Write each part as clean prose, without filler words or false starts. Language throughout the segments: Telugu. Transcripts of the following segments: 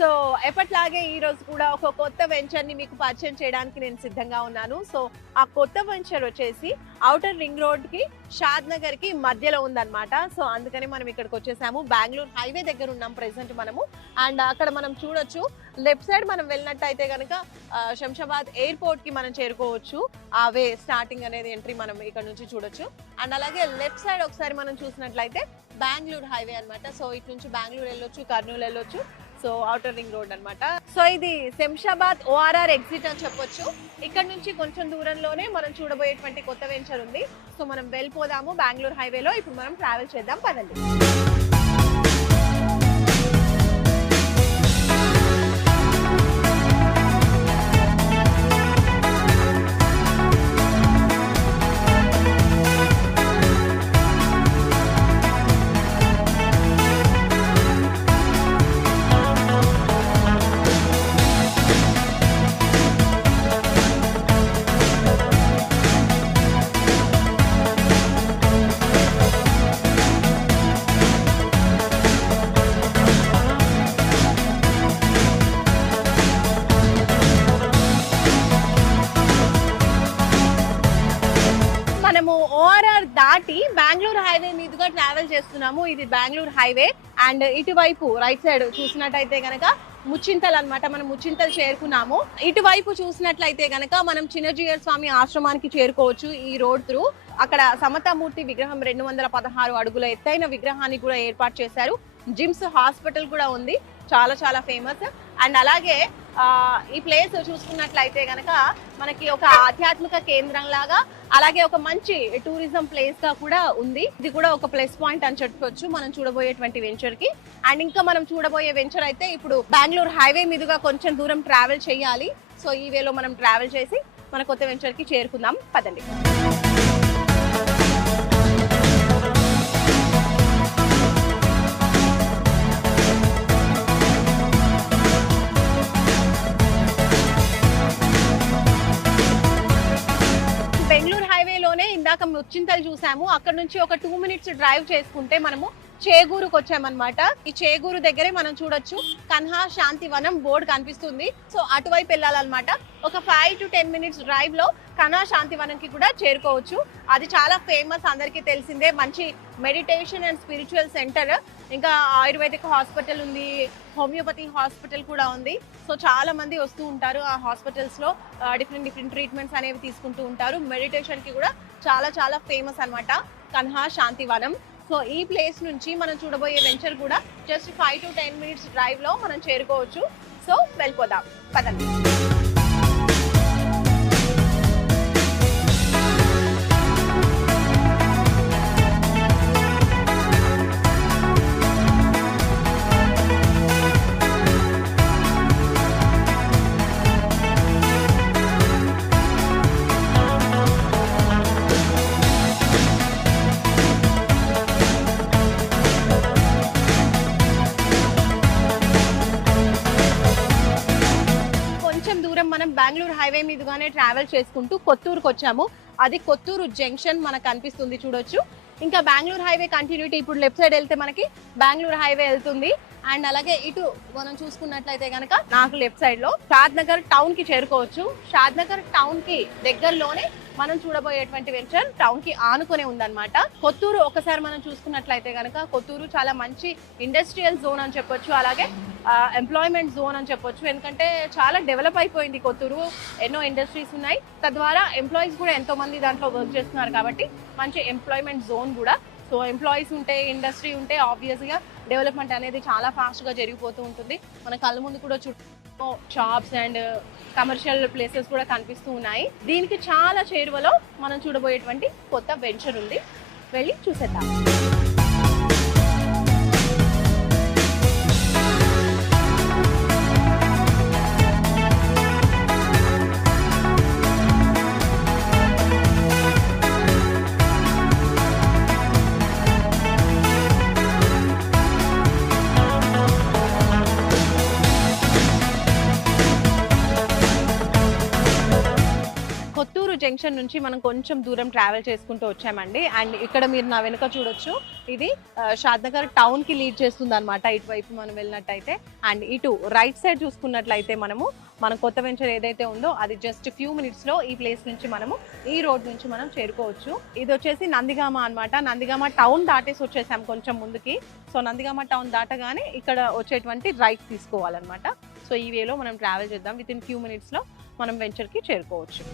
సో ఎప్పట్లాగే ఈ రోజు కూడా ఒక కొత్త వెంచర్ ని మీకు పరిచయం చేయడానికి నేను సిద్ధంగా ఉన్నాను. సో ఆ కొత్త వెంచర్ వచ్చేసి ఔటర్ రింగ్ రోడ్ కి షాద్ నగర్ కి మధ్యలో ఉందన్నమాట. సో అందుకని మనం ఇక్కడికి వచ్చేసాము. బెంగళూరు హైవే దగ్గర ఉన్నాం ప్రెసెంట్ మనము. అండ్ అక్కడ మనం చూడొచ్చు, లెఫ్ట్ సైడ్ మనం వెళ్ళినట్టయితే కనుక శంషాబాద్ ఎయిర్పోర్ట్ కి మనం చేరుకోవచ్చు. ఆ వే స్టార్టింగ్ అనేది ఎంట్రీ మనం ఇక్కడ నుంచి చూడొచ్చు. అండ్ అలాగే లెఫ్ట్ సైడ్ ఒకసారి మనం చూసినట్లయితే బెంగళూరు హైవే అన్నమాట. సో ఇటు నుంచి బెంగళూరు వెళ్ళొచ్చు, కర్నూలు వెళ్ళొచ్చు. సో ఔటర్ రింగ్ రోడ్ అన్నమాట. సో ఇది శంషాబాద్ ఓఆర్ఆర్ ఎగ్జిట్ అని చెప్పొచ్చు. ఇక్కడ నుంచి కొంచెం దూరంలోనే మనం చూడబోయేటువంటి కొత్త వెంచర్ ఉంది. సో మనం వెళ్ళిపోదాము బెంగళూరు హైవేలో. ఇప్పుడు మనం ట్రావెల్ చేద్దాం, పదండి. ఓఆర్ఆర్ దాటి బెంగళూరు హైవే మీదుగా ట్రావెల్ చేస్తున్నాము. ఇది బెంగళూరు హైవే. అండ్ ఇటువైపు రైట్ సైడ్ చూసినట్టయితే గనక ముచ్చింతల్ అన్నమాట. మనం ముచ్చింతల్ చేరుకున్నాము. ఇటువైపు చూసినట్లయితే గనక మనం చిన్నజీయర్ స్వామి ఆశ్రమానికి చేరుకోవచ్చు ఈ రోడ్ త్రూ. అక్కడ సమతామూర్తి విగ్రహం 216 అడుగుల ఎత్తైన విగ్రహాన్ని కూడా ఏర్పాటు చేశారు. జిమ్స్ హాస్పిటల్ కూడా ఉంది, చాలా చాలా ఫేమస్. అండ్ అలాగే ఈ ప్లేస్ చూసుకున్నట్లయితే గనక మనకి ఒక ఆధ్యాత్మిక కేంద్రం లాగా, అలాగే ఒక మంచి టూరిజం ప్లేస్ గా కూడా ఉంది. ఇది కూడా ఒక ప్లస్ పాయింట్ అని చెప్పొచ్చు మనం చూడబోయేటువంటి వెంచర్ కి. అండ్ ఇంకా మనం చూడబోయే వెంచర్ అయితే ఇప్పుడు బెంగళూరు హైవే మీదుగా కొంచెం దూరం ట్రావెల్ చేయాలి. సో ఈ వేలో మనం ట్రావెల్ చేసి మన కొత్త వెంచర్ కి చేరుకుందాం, పదండి. ఇందాక ముచ్చింతలు చూసాము. అక్కడ నుంచి ఒక 2 minutes డ్రైవ్ చేసుకుంటే మనము చేగూరుకు వచ్చామన్నమాట. ఈ చేగూరు దగ్గరే మనం చూడొచ్చు కన్హా శాంతివనం బోర్డు కనిపిస్తుంది. సో అటువైపు వెళ్ళాలన్నమాట. ఒక 5 to 10 minutes డ్రైవ్ లో కన్హా శాంతివనంకి కూడా చేరుకోవచ్చు. అది చాలా ఫేమస్, అందరికీ తెలిసిందే. మంచి మెడిటేషన్ అండ్ స్పిరిచువల్ సెంటర్. ఇంకా ఆయుర్వేదిక్ హాస్పిటల్ ఉంది, హోమియోపతి హాస్పిటల్ కూడా ఉంది. సో చాలా మంది వస్తూ ఉంటారు ఆ హాస్పిటల్స్ లో, డిఫరెంట్ ట్రీట్మెంట్స్ అనేవి తీసుకుంటూ ఉంటారు. మెడిటేషన్ కి కూడా చాలా చాలా ఫేమస్ అన్నమాట కన్హా శాంతివనం. సో ఈ ప్లేస్ నుంచి మనం చూడబోయే వెంచర్ కూడా జస్ట్ 5 to 10 minutes డ్రైవ్ లో మనం చేరుకోవచ్చు. సో వెళ్ళిపోదాం, పదండి. మనం బెంగళూరు హైవే మీదుగానే ట్రావెల్ చేసుకుంటూ కొత్తూరుకు వచ్చాము. అది కొత్తూరు జంక్షన్ మనకు కనిపిస్తుంది, చూడొచ్చు. ఇంకా బెంగళూరు హైవే కంటిన్యూటీ ఇప్పుడు లెఫ్ట్ సైడ్ వెళ్తే మనకి బెంగళూరు హైవే వెళ్తుంది. అండ్ అలాగే ఇటు మనం చూసుకున్నట్లయితే కనుక నాకు లెఫ్ట్ సైడ్ లో షాద్ నగర్ టౌన్ కి చేరుకోవచ్చు. షాద్ నగర్ టౌన్ కి దగ్గరలోనే మనం చూడబోయేటువంటి వెంచర్ టౌన్ కి ఆనుకునే ఉందన్నమాట. కొత్తూరు ఒకసారి మనం చూసుకున్నట్లయితే కనుక కొత్తూరు చాలా మంచి ఇండస్ట్రియల్ జోన్ అని చెప్పొచ్చు, అలాగే ఎంప్లాయ్మెంట్ జోన్ అని చెప్పొచ్చు. ఎందుకంటే చాలా డెవలప్ అయిపోయింది కొత్తూరు. ఎన్నో ఇండస్ట్రీస్ ఉన్నాయి, తద్వారా ఎంప్లాయీస్ కూడా ఎంతో మంది దాంట్లో వర్క్ చేస్తున్నారు. కాబట్టి మంచి ఎంప్లాయ్మెంట్ జోన్ కూడా. సో ఎంప్లాయీస్ ఉంటే, ఇండస్ట్రీ ఉంటే ఆబ్వియస్ గా డెవలప్మెంట్ అనేది చాలా ఫాస్ట్ గా జరిగిపోతూ ఉంటుంది. మన కళ్ళ ముందు కూడా చుట్టూ షాప్స్ అండ్ కమర్షియల్ ప్లేసెస్ కూడా కనిపిస్తూ ఉన్నాయి. దీనికి చాలా చేరువలో మనం చూడబోయేటువంటి కొత్త వెంచర్ ఉంది, వెళ్ళి చూసేద్దాం. జంక్షన్ నుంచి మనం కొంచెం దూరం ట్రావెల్ చేసుకుంటూ వచ్చామండి. అండ్ ఇక్కడ మీరు నా వెనుక చూడొచ్చు, ఇది షాద్నగర్ టౌన్ కి లీడ్ చేస్తుంది అనమాట ఇటువైపు మనం వెళ్ళినట్టయితే. అండ్ ఇటు రైట్ సైడ్ చూసుకున్నట్లయితే మన కొత్త వెంచర్ ఏదైతే ఉందో అది జస్ట్ ఫ్యూ మినిట్స్ లో ఈ ప్లేస్ నుంచి మనము ఈ రోడ్ నుంచి మనం చేరుకోవచ్చు. ఇది వచ్చేసి నందిగామ అన్నమాట. నందిగామ టౌన్ దాటేసి వచ్చేసాం కొంచెం ముందుకి. సో నందిగామ టౌన్ దాటగానే ఇక్కడ వచ్చేటువంటి రైట్ తీసుకోవాలన్నమాట. సో ఈ వేలో మనం ట్రావెల్ చేద్దాం. విత్ ఇన్ ఫ్యూ మినిట్స్ లో మనం వెంచర్ కి చేరుకోవచ్చు.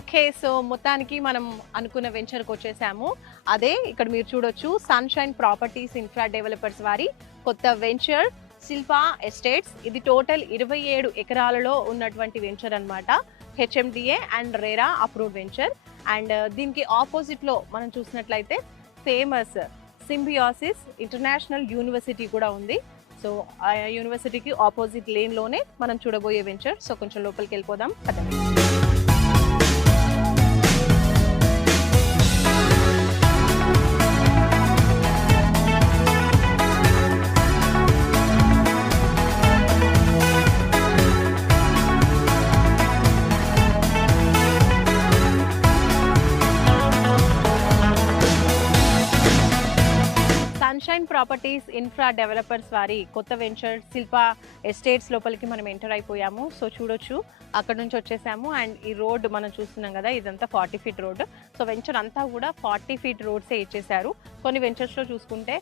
ఓకే, సో మొత్తానికి మనం అనుకున్న వెంచర్కి వచ్చేసాము. అదే ఇక్కడ మీరు చూడొచ్చు, సన్షైన్ ప్రాపర్టీస్ ఇన్ఫ్రా డెవలపర్స్ వారి కొత్త వెంచర్ శిల్పా ఎస్టేట్స్. ఇది టోటల్ 27 ఎకరాలలో ఉన్నటువంటి వెంచర్ అన్నమాట. HMDA and RERA approved venture. And దీనికి ఆపోజిట్ లో మనం చూసినట్లయితే ఫేమస్ సింబియాసిస్ ఇంటర్నేషనల్ యూనివర్సిటీ కూడా ఉంది. సో ఆ యూనివర్సిటీకి ఆపోజిట్ లేన్ లోనే మనం చూడబోయే వెంచర్. సో కొంచెం లోపలికి వెళ్ళిపోదాం కదండి. సన్షైన్ ప్రాపర్టీస్ ఇన్ఫ్రా డెవలపర్స్ వారి కొత్త వెంచర్ శిల్పా ఎస్టేట్స్ లోపలికి మనం ఎంటర్ అయిపోయాము. సో చూడొచ్చు, అక్కడ నుంచి వచ్చేసాము. అండ్ ఈ రోడ్ మనం చూస్తున్నాం కదా, ఇదంతా 40 ఫీట్ రోడ్. సో వెంచర్ అంతా కూడా 40 ఫీట్ రోడ్సే ఇచ్చేసారు. కొన్ని వెంచర్స్లో చూసుకుంటే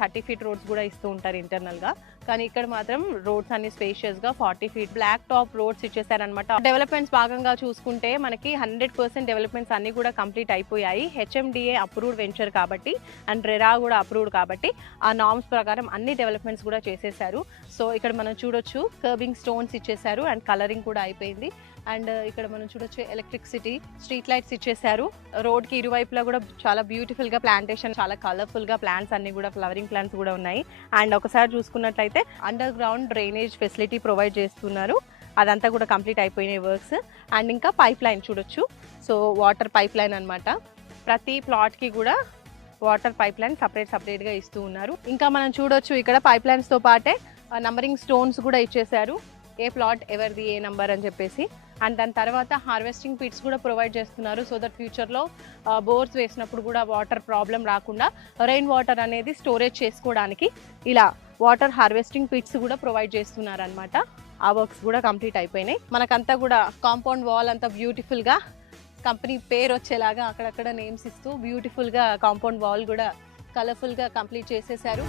30 ఫీట్ రోడ్స్ కూడా ఇస్తూ ఉంటారు ఇంటర్నల్గా. కానీ ఇక్కడ మాత్రం రోడ్స్ అన్ని స్పేషియస్గా 40 ఫీట్ బ్లాక్ టాప్ రోడ్స్ ఇచ్చేసారనమాట. డెవలప్మెంట్స్ భాగంగా చూసుకుంటే మనకి 100% డెవలప్మెంట్స్ అన్ని కూడా కంప్లీట్ అయిపోయాయి. హెచ్ఎండిఏ అప్రూవ్డ్ వెంచర్ కాబట్టి అండ్ రెరా కూడా అప్రూవ్డ్ కాబట్టి ఆ నార్మ్స్ ప్రకారం అన్ని డెవలప్మెంట్స్ కూడా చేసేసారు. సో ఇక్కడ మనం చూడొచ్చు, కర్బింగ్ స్టోన్స్ ఇచ్చేసారు అండ్ కలరింగ్ కూడా అయిపోయింది. అండ్ ఇక్కడ మనం చూడొచ్చు, ఎలక్ట్రిసిటీ స్ట్రీట్ లైట్స్ ఇచ్చేసారు. రోడ్ కి ఇరువైపులా కూడా చాలా బ్యూటిఫుల్ గా ప్లాంటేషన్, చాలా కలర్ఫుల్ గా ప్లాంట్స్ అన్ని కూడా, ఫ్లవరింగ్ ప్లాంట్స్ కూడా ఉన్నాయి. అండ్ ఒకసారి చూసుకున్నట్లయితే under ground drainage facility provide చేస్తున్నారు. అదంతా కూడా కంప్లీట్ అయిపోయినాయి వర్క్స్. అండ్ ఇంకా పైప్ లైన్ చూడొచ్చు. సో వాటర్ పైప్ లైన్ అనమాట. ప్రతి ప్లాట్ కి కూడా వాటర్ పైప్ లైన్ సపరేట్ గా ఇస్తూ ఉన్నారు. ఇంకా మనం చూడొచ్చు, ఇక్కడ పైప్ లైన్స్ తో పాటే నంబరింగ్ స్టోన్స్ కూడా ఇచ్చేసారు. ఏ ప్లాట్ ఎవరిది ఏ నంబర్ అని చెప్పేసి. అండ్ దాని తర్వాత హార్వెస్టింగ్ పిట్స్ కూడా ప్రొవైడ్ చేస్తున్నారు. సో దట్ ఫ్యూచర్లో బోర్స్ వేసినప్పుడు కూడా వాటర్ ప్రాబ్లం రాకుండా రెయిన్ వాటర్ అనేది స్టోరేజ్ చేసుకోవడానికి ఇలా వాటర్ హార్వెస్టింగ్ పిట్స్ కూడా ప్రొవైడ్ చేస్తున్నారు అనమాట. ఆ వర్క్స్ కూడా కంప్లీట్ అయిపోయినాయి. మనకంతా కూడా కాంపౌండ్ వాల్ అంతా బ్యూటిఫుల్గా కంపెనీ పేరు వచ్చేలాగా అక్కడక్కడ నేమ్స్ ఇస్తూ బ్యూటిఫుల్గా కాంపౌండ్ వాల్ కూడా కలర్ఫుల్గా కంప్లీట్ చేసేసారు.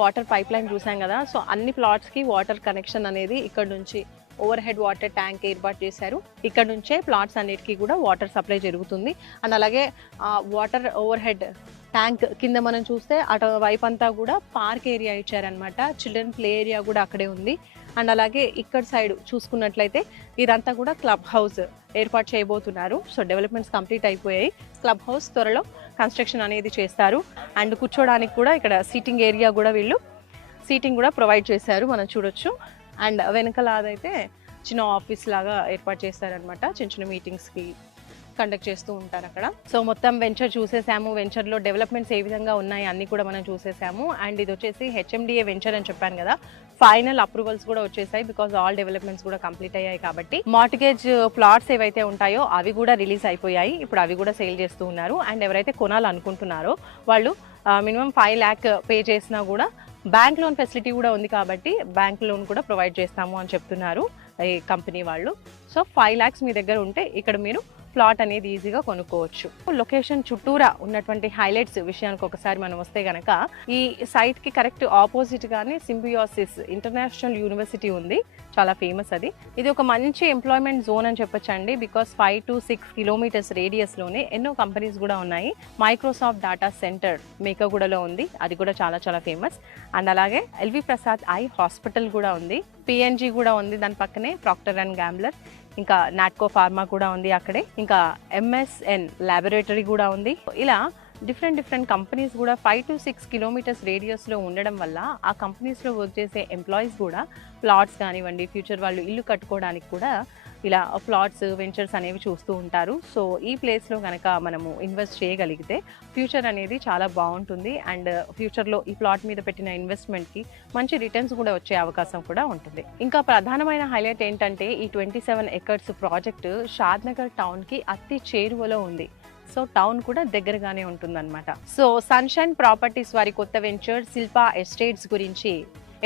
వాటర్ పైప్ లైన్ చూసాం కదా. సో అన్ని ప్లాట్స్ కి వాటర్ కనెక్షన్ అనేది ఇక్కడ నుంచి ఓవర్ హెడ్ వాటర్ ట్యాంక్ ఏర్పాటు చేశారు. ఇక్కడ నుంచే ప్లాట్స్ అన్నిటికీ కూడా వాటర్ సప్లై జరుగుతుంది. అండ్ అలాగే వాటర్ ఓవర్ హెడ్ ట్యాంక్ కింద మనం చూస్తే అటు వైపు అంతా కూడా పార్క్ ఏరియా ఇచ్చారనమాట. చిల్డ్రన్ ప్లే ఏరియా కూడా అక్కడే ఉంది. అండ్ అలాగే ఇక్కడ సైడ్ చూసుకున్నట్లయితే ఇదంతా కూడా క్లబ్ హౌస్ ఏర్పాటు చేయబోతున్నారు. సో డెవలప్మెంట్స్ కంప్లీట్ అయిపోయాయి. క్లబ్ హౌస్ త్వరలో కన్స్ట్రక్షన్ అనేది చేస్తారు. అండ్ కూర్చోడానికి కూడా ఇక్కడ సీటింగ్ ఏరియా కూడా వీళ్ళు సీటింగ్ కూడా ప్రొవైడ్ చేశారు, మనం చూడొచ్చు. అండ్ వెనకాల అదైతే చిన్న ఆఫీస్ లాగా ఏర్పాటు చేస్తారనమాట. చిన్న చిన్న మీటింగ్స్కి కండక్ట్ చేస్తూ ఉంటారు అక్కడ. సో మొత్తం వెంచర్ చూసేసాము. వెంచర్లో డెవలప్మెంట్స్ ఏ విధంగా ఉన్నాయి అన్ని కూడా మనం చూసేసాము. అండ్ ఇది వచ్చేసి హెచ్ఎండిఏ వెంచర్ అని చెప్పాను కదా, ఫైనల్ అప్రూవల్స్ కూడా వచ్చేసాయి. బికాజ్ ఆల్ డెవలప్మెంట్స్ కూడా కంప్లీట్ అయ్యాయి కాబట్టి. మార్టిగేజ్ ప్లాట్స్ ఏవైతే ఉంటాయో అవి కూడా రిలీజ్ అయిపోయాయి. ఇప్పుడు అవి కూడా సేల్ చేస్తూ ఉన్నారు. అండ్ ఎవరైతే కొనాలనుకుంటున్నారో వాళ్ళు మినిమం 5 lakh పే చేసినా కూడా బ్యాంక్ లోన్ ఫెసిలిటీ కూడా ఉంది కాబట్టి బ్యాంక్ లోన్ కూడా ప్రొవైడ్ చేస్తాము అని చెప్తున్నారు ఈ కంపెనీ వాళ్ళు. సో 5 lakhs మీ దగ్గర ఉంటే ఇక్కడ మీరు ప్లాట్ అనేది ఈజీగా కొనుక్కోవచ్చు. లొకేషన్ చుట్టూరా ఉన్నటువంటి హైలైట్స్ విషయానికి ఒకసారి మనం వస్తే గనక, ఈ సైట్ కి కరెక్ట్ ఆపోజిట్ గానే సింబియాసిస్ ఇంటర్నేషనల్ యూనివర్సిటీ ఉంది, చాలా ఫేమస్ అది. ఇది ఒక మంచి ఎంప్లాయ్మెంట్ జోన్ అని చెప్పొచ్చండి. బికాస్ 5 to 6 kilometers రేడియస్ లోనే ఎన్నో కంపెనీస్ కూడా ఉన్నాయి. మైక్రోసాఫ్ట్ డేటా సెంటర్ మేకగూడలో ఉంది, అది కూడా చాలా చాలా ఫేమస్. అండ్ అలాగే ఎల్వి ప్రసాద్ ఐ హాస్పిటల్ కూడా ఉంది, పిఎన్జీ కూడా ఉంది దాని పక్కనే, ప్రాక్టర్ అండ్ గ్యాంబ్లర్. ఇంకా నాట్కో ఫార్మా కూడా ఉంది అక్కడే, ఇంకా MSN ల్యాబొరేటరీ కూడా ఉంది. ఇలా డిఫరెంట్ కంపెనీస్ కూడా 5 to 6 కిలోమీటర్స్ రేడియస్లో ఉండడం వల్ల ఆ కంపెనీస్లో వర్క్ చేసే ఎంప్లాయీస్ కూడా ప్లాట్స్ కానివ్వండి, ఫ్యూచర్ వాళ్ళు ఇల్లు కట్టుకోవడానికి కూడా ఇలా ప్లాట్స్ వెంచర్స్ అనేవి చూస్తూ ఉంటారు. సో ఈ ప్లేస్లో కనుక మనము ఇన్వెస్ట్ చేయగలిగితే ఫ్యూచర్ అనేది చాలా బాగుంటుంది. అండ్ ఫ్యూచర్లో ఈ ప్లాట్ మీద పెట్టిన ఇన్వెస్ట్మెంట్కి మంచి రిటర్న్స్ కూడా వచ్చే అవకాశం కూడా ఉంటుంది. ఇంకా ప్రధానమైన హైలైట్ ఏంటంటే ఈ 27 ఎకర్స్ ప్రాజెక్టు షాద్నగర్ టౌన్కి అతి చేరువలో ఉంది. సో టౌన్ కూడా దగ్గరగానే ఉంటుందన్నమాట. సో సన్షైన్ ప్రాపర్టీస్ వారి కొత్త వెంచర్ శిల్పా ఎస్టేట్స్ గురించి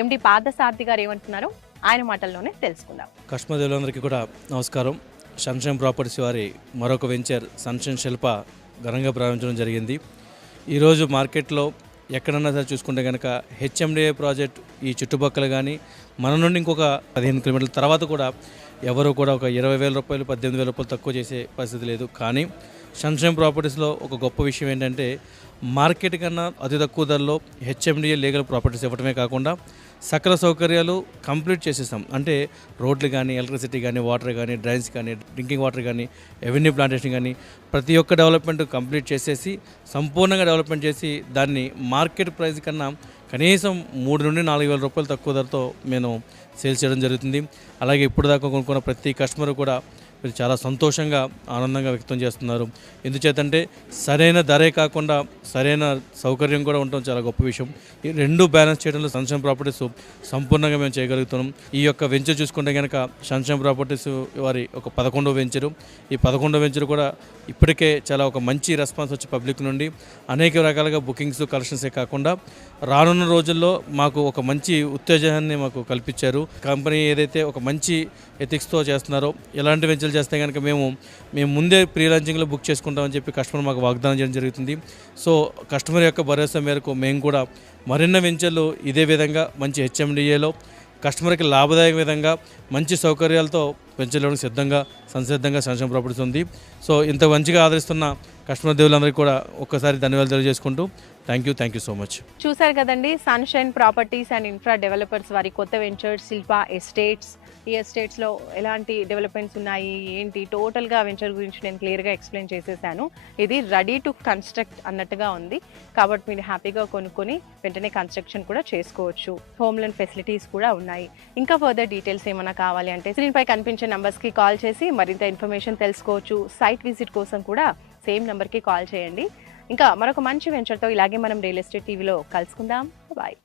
MD పార్థసారథి గారు ఏమంటున్నారో ఆయన మాటల్లోనే తెలుసుకుందాం. కస్టమర్లందరికీ కూడా నమస్కారం. సన్షైన్ ప్రాపర్టీస్ వారి మరొక వెంచర్ సన్షైన్ శిల్ప ఘనంగా ప్రారంభించడం జరిగింది. ఈరోజు మార్కెట్లో ఎక్కడన్నా సరే చూసుకుంటే కనుక HMDA ప్రాజెక్ట్ ఈ చుట్టుపక్కల కానీ మన నుండి ఇంకొక 15 కిలోమీటర్ల తర్వాత కూడా ఎవరు కూడా ఒక 20,000 రూపాయలు 18,000 రూపాయలు తక్కువ చేసే పరిస్థితి లేదు. కానీ సన్షైన్ ప్రాపర్టీస్లో ఒక గొప్ప విషయం ఏంటంటే మార్కెట్ కన్నా అతి తక్కువ ధరలో HMDA లీగల్ ప్రాపర్టీస్ ఇవ్వడమే కాకుండా సకల సౌకర్యాలు కంప్లీట్ చేసేసాం. అంటే రోడ్లు కానీ, ఎలక్ట్రిసిటీ కానీ, వాటర్ కానీ, డ్రైన్స్ కానీ, డ్రింకింగ్ వాటర్ కానీ, ఎవెన్యూ ప్లాంటేషన్ కానీ ప్రతి ఒక్క డెవలప్మెంట్ కంప్లీట్ చేసేసి సంపూర్ణంగా డెవలప్మెంట్ చేసి దాన్ని మార్కెట్ ప్రైస్ కన్నా కనీసం 3 నుండి 4,000 రూపాయలు తక్కువ ధరతో మేము సేల్ చేయడం జరుగుతుంది. అలాగే ఇప్పుడు దాకా కొనుక్కున్న ప్రతి కస్టమర్ కూడా మీరు చాలా సంతోషంగా ఆనందంగా వ్యక్తం చేస్తున్నారు. ఎందుచేతంటే సరైన ధరే కాకుండా సరైన సౌకర్యం కూడా ఉండటం చాలా గొప్ప విషయం. ఈ రెండు బ్యాలెన్స్ చేయడంలో సన్షైన్ ప్రాపర్టీస్ సంపూర్ణంగా మేము చేయగలుగుతున్నాం. ఈ యొక్క వెంచర్ చూసుకుంటే కనుక సన్షైన్ ప్రాపర్టీస్ వారి ఒక 11వ వెంచరు. ఈ 11వ వెంచర్ కూడా ఇప్పటికే చాలా ఒక మంచి రెస్పాన్స్ వచ్చి పబ్లిక్ నుండి అనేక రకాలుగా బుకింగ్స్ కలెక్షన్సే కాకుండా రానున్న రోజుల్లో మాకు ఒక మంచి ఉత్తేజాన్ని మాకు కల్పించారు. కంపెనీ ఏదైతే ఒక మంచి ఎథిక్స్తో చేస్తున్నారో ఎలాంటి వెంచర్లు చేస్తే కనుక మేము ముందే ప్రీ లాంచింగ్లో బుక్ చేసుకుంటామని చెప్పి కస్టమర్ మాకు వాగ్దానం చేయడం జరుగుతుంది. సో కస్టమర్ యొక్క భరోసా మేరకు మేము కూడా మరిన్ని వెంచర్లు ఇదే విధంగా మంచి HMDAలో కస్టమర్కి లాభదాయక విధంగా మంచి సౌకర్యాలతో పెంచడానికి సంసిద్ధంగా సన్షైన్ ప్రాపర్టీస్ ఉంది. సో ఇంత మంచిగా ఆదరిస్తున్న కస్టమర్ దేవులందరికీ కూడా ఒక్కసారి ధన్యవాదాలు తెలియజేసుకుంటూ థ్యాంక్ యూ సో మచ్. చూసారు కదండి, sunshine properties and infra developers వారి కొత్త వెంచర్ శిల్పా ఎస్టేట్స్. ఈ ఎస్టేట్స్లో ఎలాంటి డెవలప్మెంట్స్ ఉన్నాయి ఏంటి టోటల్గా వెంచర్ గురించి నేను క్లియర్గా ఎక్స్ప్లెయిన్ చేసేసాను. ఇది రెడీ టు కన్స్ట్రక్ట్ అన్నట్టుగా ఉంది కాబట్టి మీరు హ్యాపీగా కొనుక్కొని వెంటనే కన్స్ట్రక్షన్ కూడా చేసుకోవచ్చు. హోమ్ లోన్ ఫెసిలిటీస్ కూడా ఉన్నాయి. ఇంకా ఫర్దర్ డీటెయిల్స్ ఏమైనా కావాలి అంటే స్క్రీన్పై కనిపించే నంబర్స్కి కాల్ చేసి మరింత ఇన్ఫర్మేషన్ తెలుసుకోవచ్చు. సైట్ విజిట్ కోసం కూడా సేమ్ నెంబర్కి కాల్ చేయండి. ఇంకా మరొక మంచి వెంచర్తో ఇలాగే మనం రియల్ ఎస్టేట్ టీవీలో కలుసుకుందాం. బాయ్.